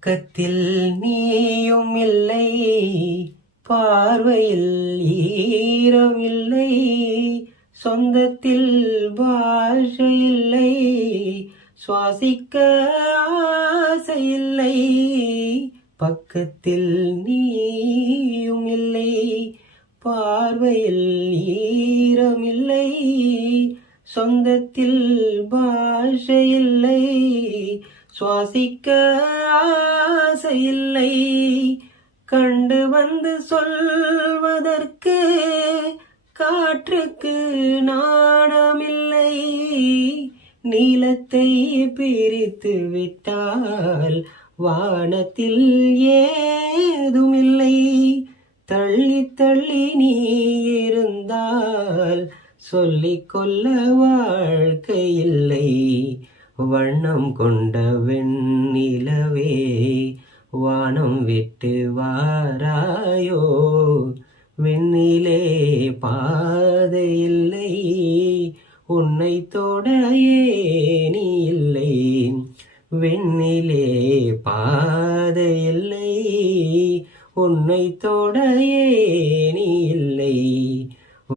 பக்கத்தில் நீயும் இல்லை, பார்வையில் ஈரம் இல்லை, சொந்தத்தில் பாஷை இல்லை, சுவாசிக்க ஆசையில்லை. பக்கத்தில் நீயும் இல்லை, பார்வையில் ஈரம் இல்லை, சொந்தத்தில் பாஷை இல்லை, சுவாசிக்க ஆசையில்லை. கண்டு வந்து சொல்வதற்கு காற்றுக்கு நாணமில்லை, நீலத்தை பிரித்து விட்டால் வானத்தில் ஏதுமில்லை. தள்ளி தள்ளி நீ இருந்தால் சொல்லிக்கொள்ள வாழ்க்கை இல்லை. வண்ணம் கொண்ட வெண்ணிலவே, வானம் விட்டு வாராயோ, வெண்ணிலே பாதை இல்லை, உன்னை தொட ஏனி இல்லை. வெண்ணிலே பாதை இல்லை, உன்னை தொட ஏனி